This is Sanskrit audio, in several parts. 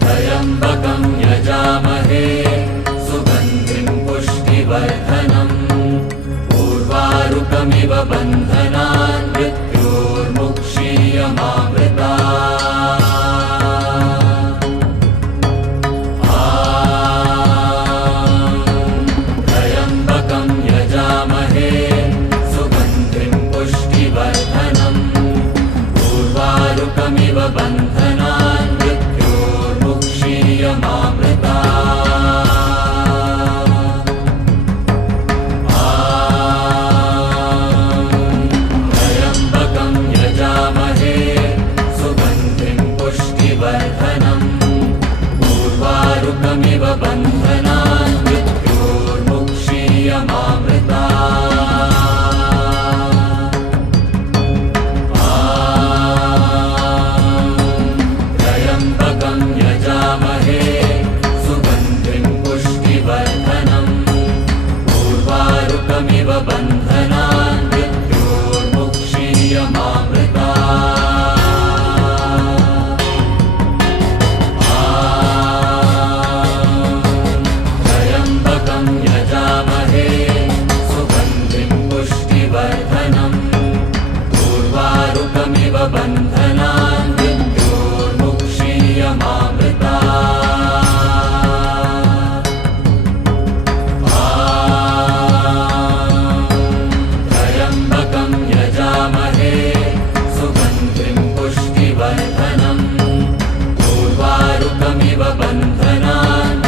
त्र्यम्बकं यजामहे सुगन्धिं पुष्टिवर्धनम् उर्वारुकमिव बन्धनान् मृत्योर्मुक्षीयमामृतात् त्र्यम्बकं यजामहे सुगन्धिं पुष्टिवर्धनम् उर्वारुकमिव बन्धनान् त्र्यम्बकं यजामहे सुगन्धिं पुष्टिवर्धनम् उर्वारुकमिव बन्धनान् मृत्योर्मुक्षीयमामृतात् त्र्यम्बकं यजामहे सुगन्धिं पुष्टिवर्धनम् उर्वारुकमिव बन्धनान् त्र्यम्बकं यजामहे सुगन्धिं पुष्टिवर्धनम् उर्वारुकमिव बन्धनान् त्र्यम्बकं यजामहे सुगन्धिं पुष्टिवर्धनम् उर्वारुकमिव बन्धनान्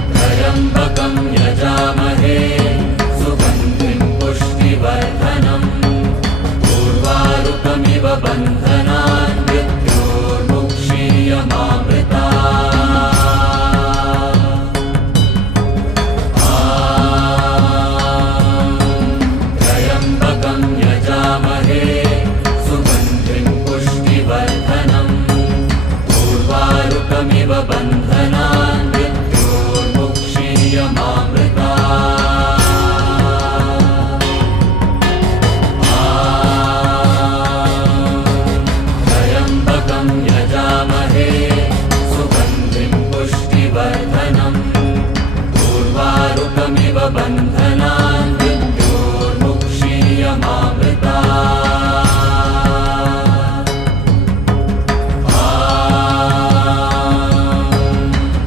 त्र्यम्बकं यजामहे सुगन्धिं पुष्टिवर्धनम् उर्वारुकमिव बन्धनान् त्र्यम्बकं यजामहे सुगन्धिं पुष्टिवर्धनम् उर्वारुकमिव बन्धनान् त्र्यम्बकं यजामहे सुगन्धिं पुष्टिवर्धनम् उर्वारुकमिव बन्धनान्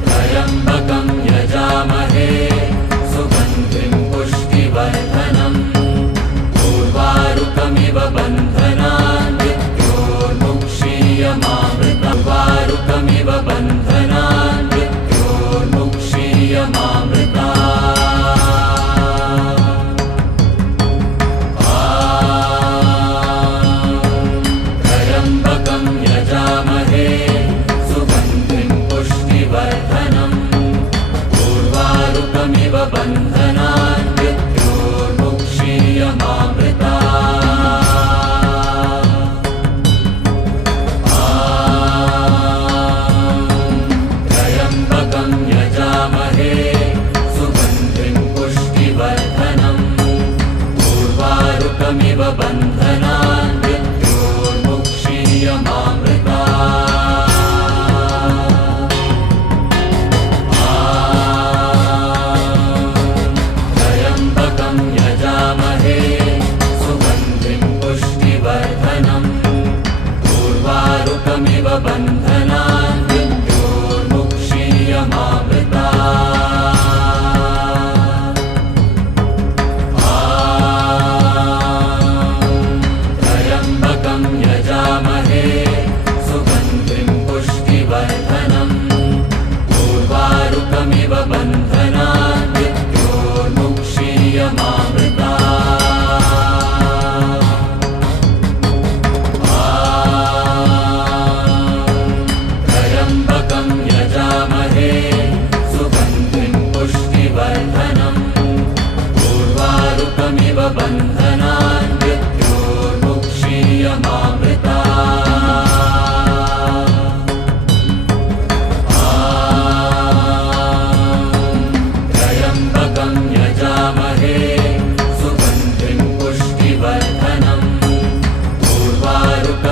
त्र्यम्बकं यजामहे सुगन्धिं पुष्टिवर्धनम् उर्वारुकमिव बन्धनान् उर्वारुकमिव बन्धनान् त्र्यम्बकं यजामहे सुगन्धिं पुष्टिवर्धनम् उर्वारुकमिव बन्धनान् त्र्यम्बकं यजामहे सुगन्धिं पुष्टिवर्धनम् उर्वारुकमिव बन्धनान् त्र्यम्बकं यजामहे सुगन्धिं पुष्टिवर्धनम् उर्वारुकमिव बन्धनान् त्र्यम्बकं यजामहे सुगन्धिं पुष्टिवर्धनम् उर्वारुकमिव बन्धनान्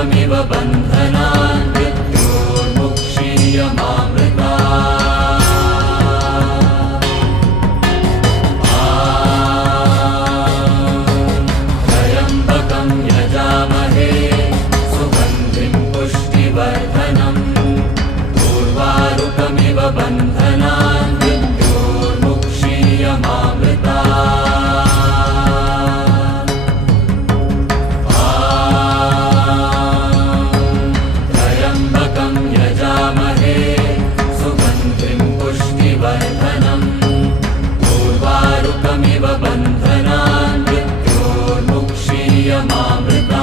उर्वारुकमिव बन्धनान् मृत्योर्मुक्षीयमामृता त्र्यम्बकं यजामहे सुगन्धिं पुष्टिवर्धनम् उर्वारुकमिव बन्धनान् मृत्योर्मुक्षीयमामृता त्र्यम्बकं यजामहे सुगन्धिं पुष्टिवर्धनम् उर्वारुकमिव बन्धनान् मृत्योर्मुक्षीयमामृता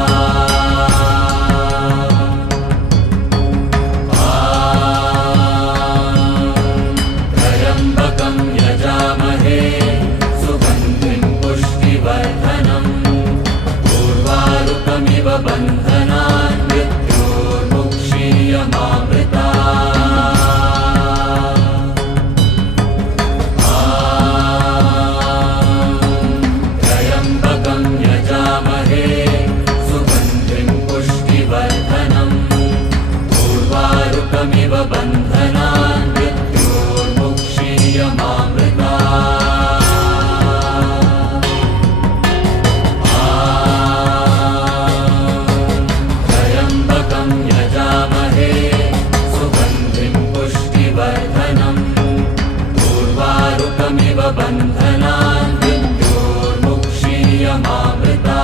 त्र्यम्बकं यजामहे सुगन्धिं पुष्टिवर्धनम् उर्वारुकमिव बन्धनान् मृत्योर्मुक्षीयमामृता त्र्यम्बकं यजामहे सुगन्धिं पुष्टिवर्धनम् उर्वारुकमिव बन्धनान् मृत्योर्मुक्षीयमामृता त्र्यम्बकं यजामहे सुगन्धिं पुष्टिवर्धनम् उर्वारुकमिव बन्धनान् मृत्योर्मुक्षीयमामृता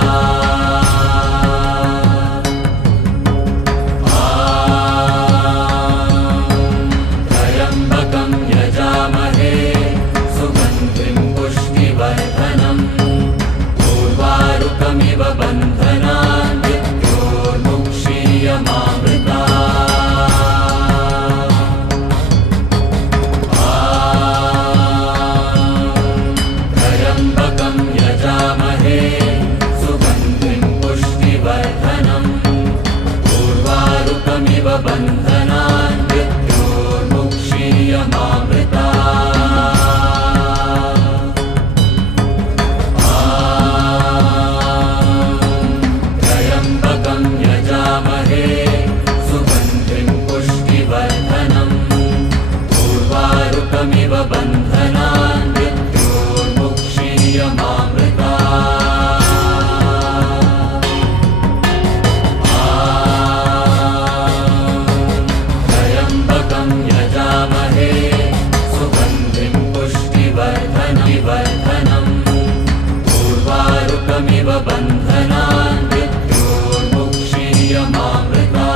त्र्यम्बकं यजामहे सुगन्धिं पुष्टिवर्धनम् उर्वारुकमिव बन्धनान् मृत्योर्मुक्षीयमामृता त्र्यम्बकं यजामहे सुगन्धिं पुष्टिवर्धनम् उर्वारुकमिव बन्धनान् मृत्योर्मुक्षीयमामृता त्र्यम्बकं यजामहे सुगन्धिं पुष्टिवर्धनम् उर्वारुकमिव बन्धनान् मृत्योर्मुक्षीयमामृता त्र्यम्बकं यजामहे सुगन्धिं पुष्टिवर्धनम् उर्वारुकमिव बन्धनान् मृत्योर्मुक्षीयमामृता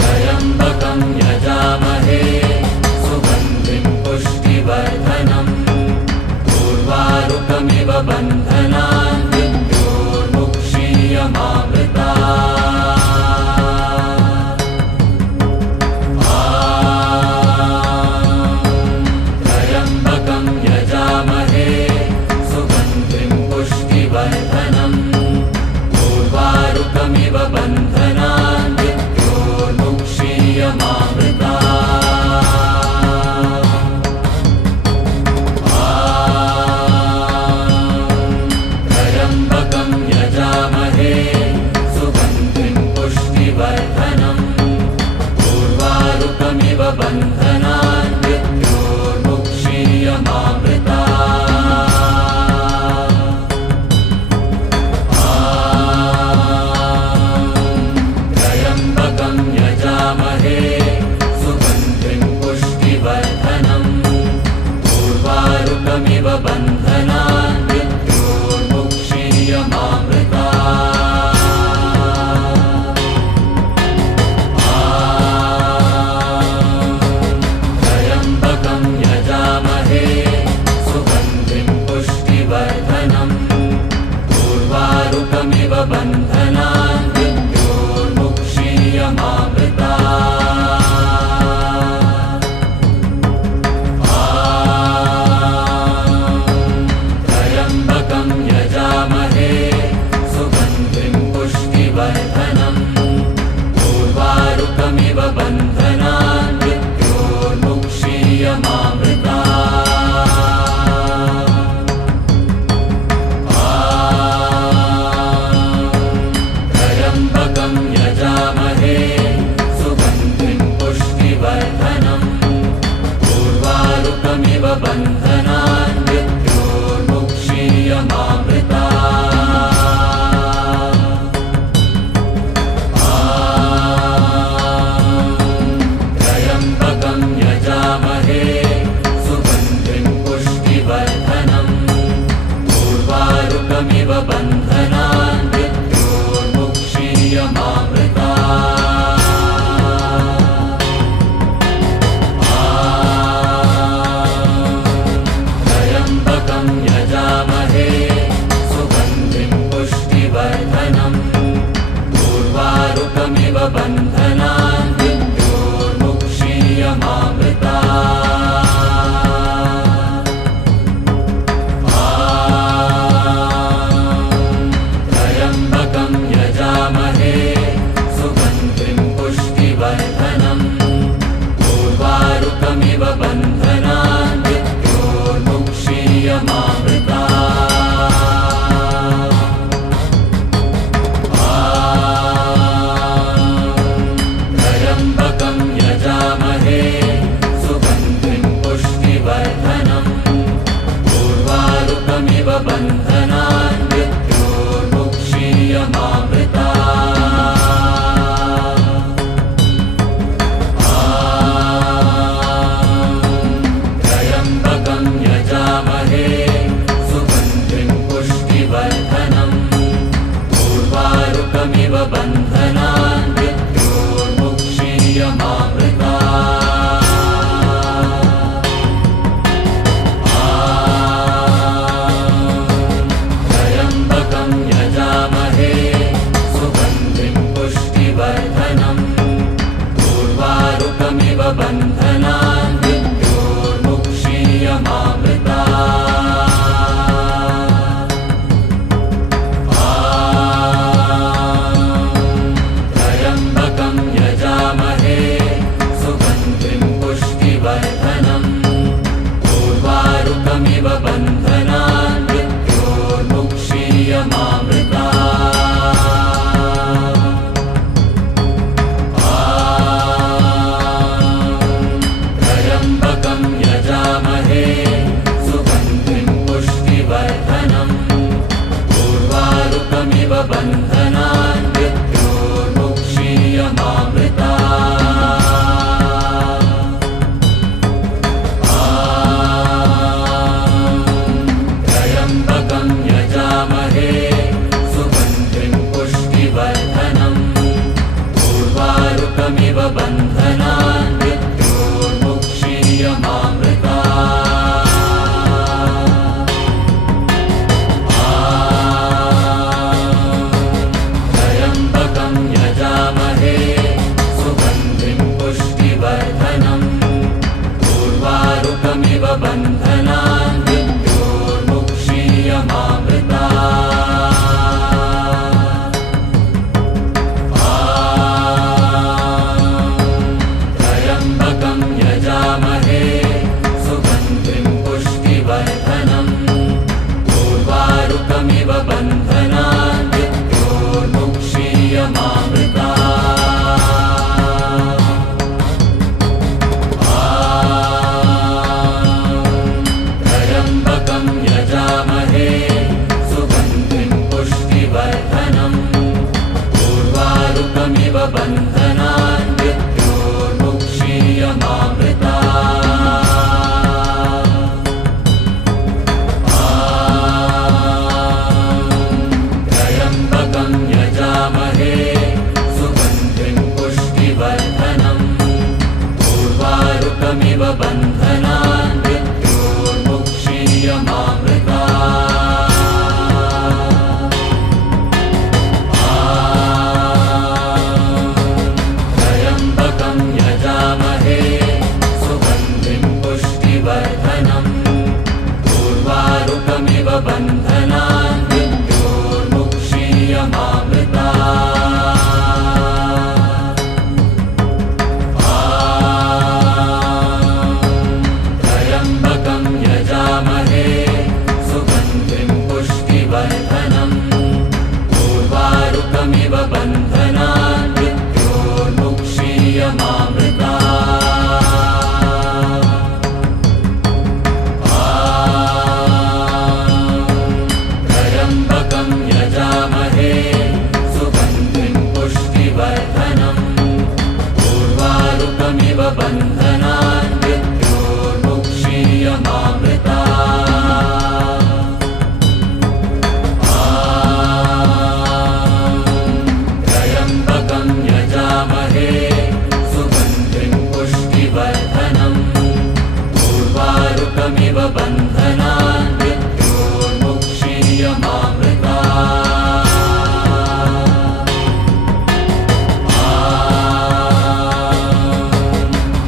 त्र्यम्बकं यजामहे सुगन्धिं पुष्टिवर्धनम् उर्वारुकमिव बन्धनान् मृत्योर्मुक्षीयमामृता त्र्यम्बकं यजामहे सुगन्धिं पुष्टिवर्धनम् उर्वारुकमिव बन्धनान् मृत्योर्मुक्षीयमामृता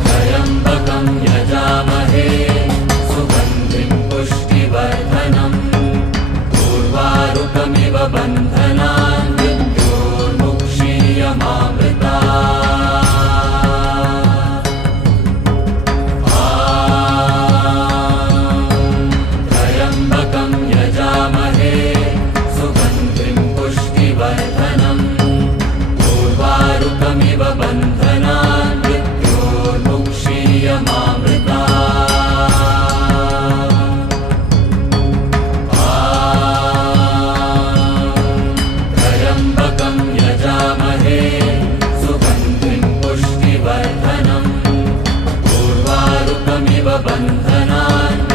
त्र्यम्बकं यजामहे सुगन्धिं पुष्टिवर्धनम् उर्वारुकमिव बन्धनान् त्र्यम्बकं यजामहे सुगन्धिं पुष्टिवर्धनम् उर्वारुकमिव बन्धनान् त्र्यम्बकं यजामहे सुगन्धिं पुष्टिवर्धनम् उर्वारुकमिव बन्धनान्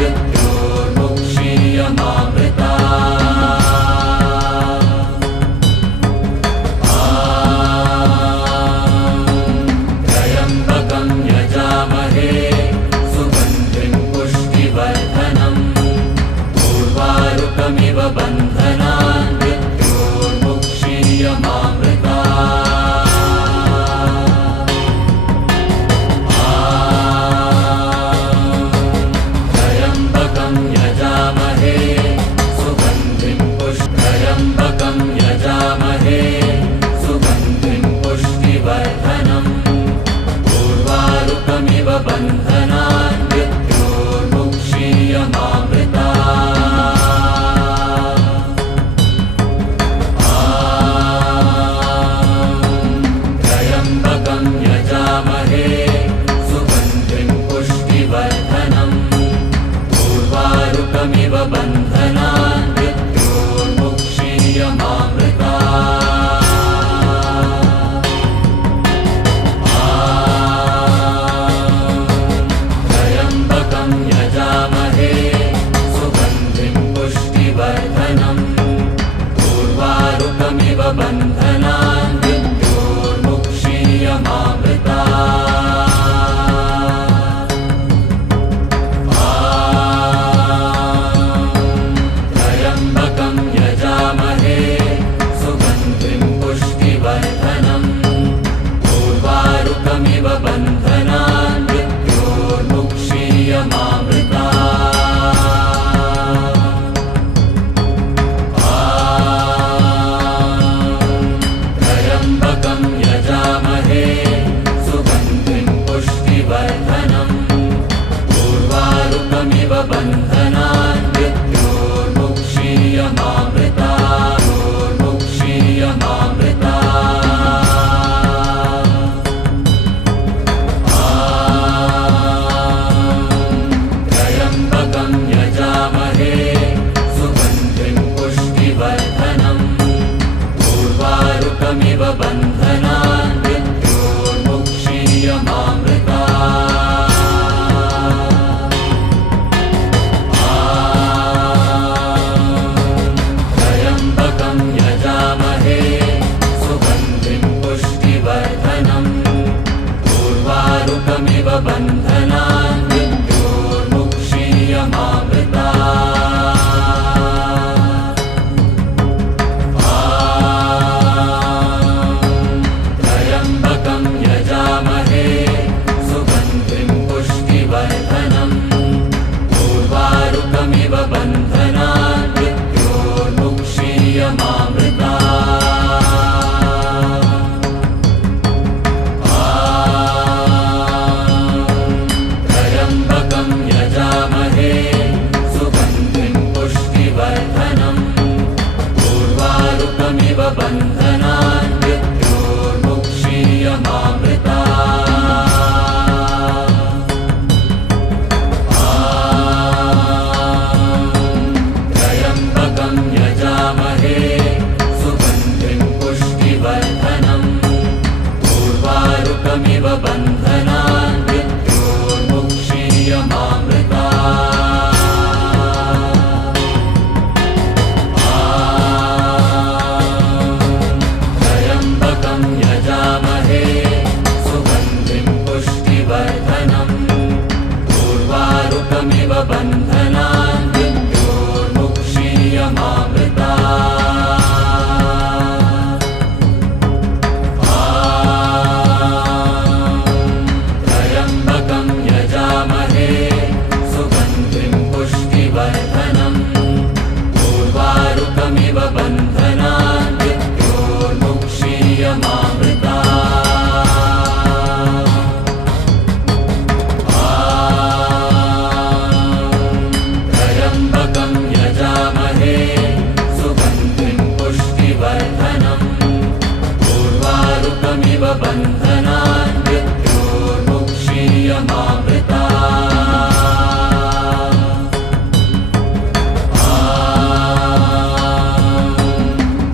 त्र्यम्बकं यजामहे सुगन्धिं पुष्टिवर्धनम् उर्वारुकमिव बन्धनान् त्र्यम्बकं यजामहे सुगन्धिं त्र्यम्बकं यजामहे सुगन्धिं पुष्टिवर्धनम् उर्वारुकमिव बन्धनान् त्र्यम्बकं यजामहे सुगन्धिं पुष्टिवर्धनम् उर्वारुकमिव बन्धनान् त्र्यम्बकं यजामहे सुगन्धिं पुष्टिवर्धनम् उर्वारुकमिव बन्धनान् त्र्यम्बकं यजामहे सुगन्धिं पुष्टिवर्धनम् उर्वारुकमिव बन्धनान् त्र्यम्बकं यजामहे सुगन्धिं पुष्टिवर्धनम् उर्वारुकमिव बन्धनान् त्र्यम्बकं यजामहे सुगन्धिं पुष्टिवर्धनम् उर्वारुकमिव बन्धनान् त्र्यम्बकं यजामहे सुगन्धिं पुष्टिवर्धनम् उर्वारुकमिव बन्धनान् त्र्यम्बकं यजामहे सुगन्धिं पुष्टिवर्धनम् उर्वारुकमिव बन्धनान् त्र्यम्बकं यजामहे सुगन्धिं पुष्टिवर्धनम् उर्वारुकमिव बन्धनान् त्र्यम्बकं यजामहे सुगन्धिं पुष्टिवर्धनम् उर्वारुकमिव बन्धनान् त्र्यम्बकं यजामहे सुगन्धिं पुष्टिवर्धनम् उर्वारुकमिव बन्धनान् त्र्यम्बकं बन्धनान् मृत्योर्मुक्षीयमामृता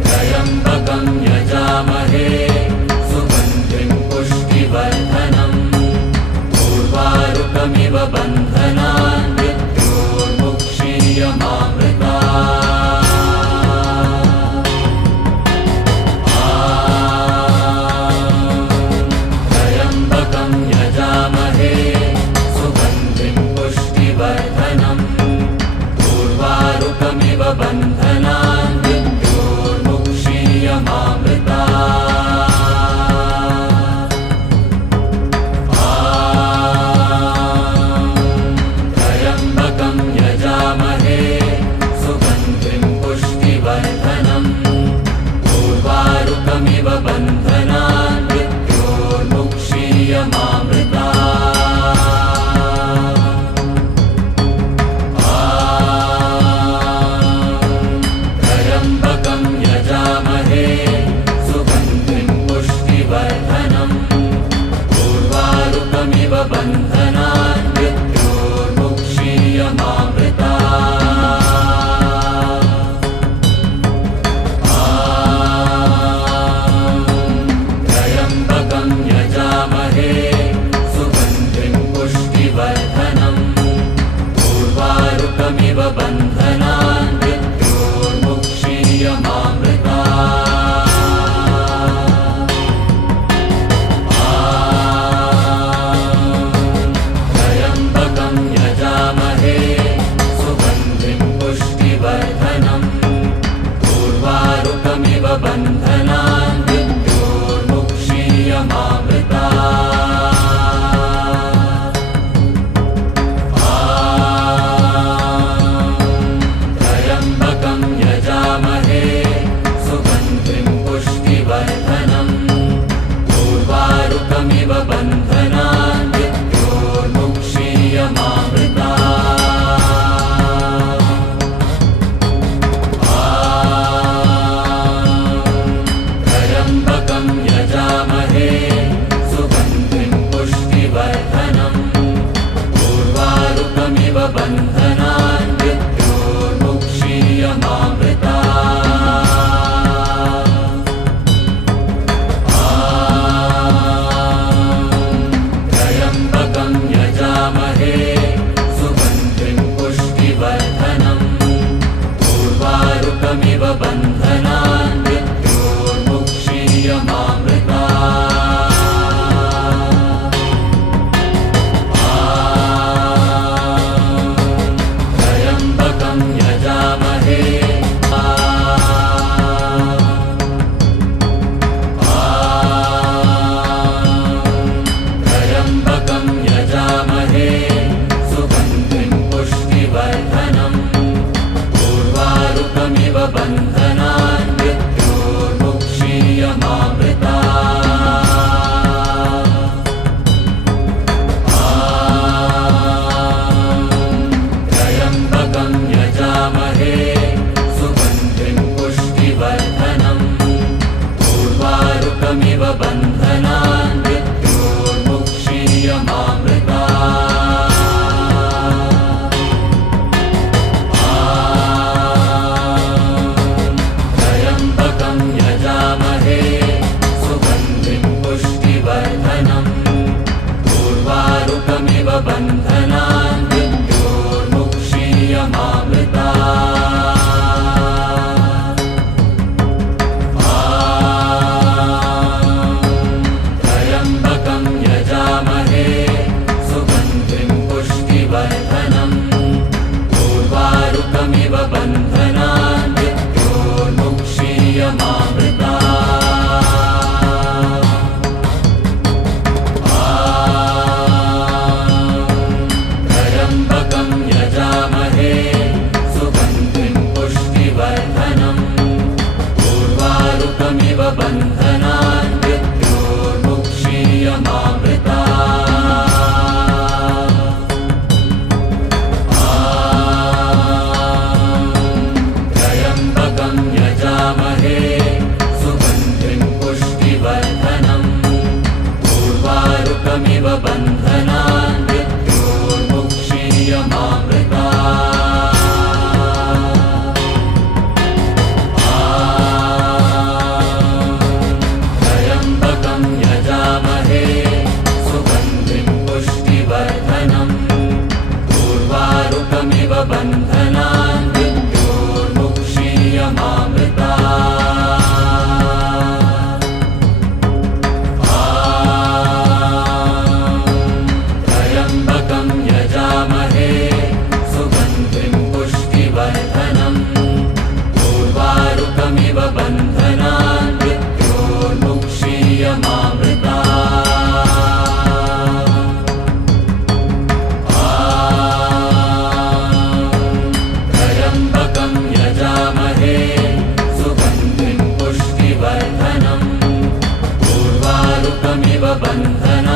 त्र्यम्बकं यजामहे सुगन्धिं पुष्टिवर्धनम् उर्वारुकमिव बन्धनान् मृत्योर्मुक्षीयमामृता त्र्यम्बकं यजामहे सुगन्धिं पुष्टिवर्धनम् उर्वारुकमिव बन्धनान् मृत्योर्मुक्षीयमामृता त्र्यम्बकं यजामहे सुगन्धिं पुष्टिवर्धनम् उर्वारुकमिव बन्धनान् मृत्योर्मुक्षीयमामृता त्र्यम्बकं यजामहे सुगन्धिं पुष्टिवर्धनम् उर्वारुकमिव बन्धनान् मृत्योर्मुक्षीयमामृता त्र्यम्बकं यजामहे सुगन्धिं पुष्टिवर्धनम् उर्वारुकमिव बन्धनान् मृत्योर्मुक्षीयमामृता त्र्यम्बकं यजामहे सुगन्धिं पुष्टिवर्धनम् उर्वारुकमिव बन्धनान् मृत्योर्मुक्षीयमामृता त्र्यम्बकं यजामहे सुगन्धिं पुष्टिवर्धनम् उर्वारुकमिव बन्धनान् मृत्योर्मुक्षीयमामृता त्र्यम्बकं यजामहे सुगन्धिं पुष्टिवर्धनम् उर्वारुकमिव बन्धनान् मृत्योर्मुक्षीयमामृता त्र्यम्बकं यजामहे सुगन्धिं पुष्टिवर्धनम् उर्वारुकमिव बन्धनान् मृत्योर्मुक्षीयमामृता त्र्यम्बकं यजामहे त्र्यम्बकं यजामहे सुगन्धिं पुष्टिवर्धनम् उर्वारुकमिव बन्धनान् मृत्योर्मुक्षीयमामृता त्र्यम्बकं यजामहे सुगन्धिं पुष्टिवर्धनम् उर्वारुकमिव बन्धनान् मृत्योर्मुक्षीयमामृता त्र्यम्बकं यजामहे सुगन्धिं पुष्टिवर्धनम् उर्वारुकमिव बन्धनान् मृत्योर्मुक्षीयमामृतात् त्र्यम्बकं यजामहे सुगन्धिं पुष्टिवर्धनम् उर्वारुकमिव बन्धनान्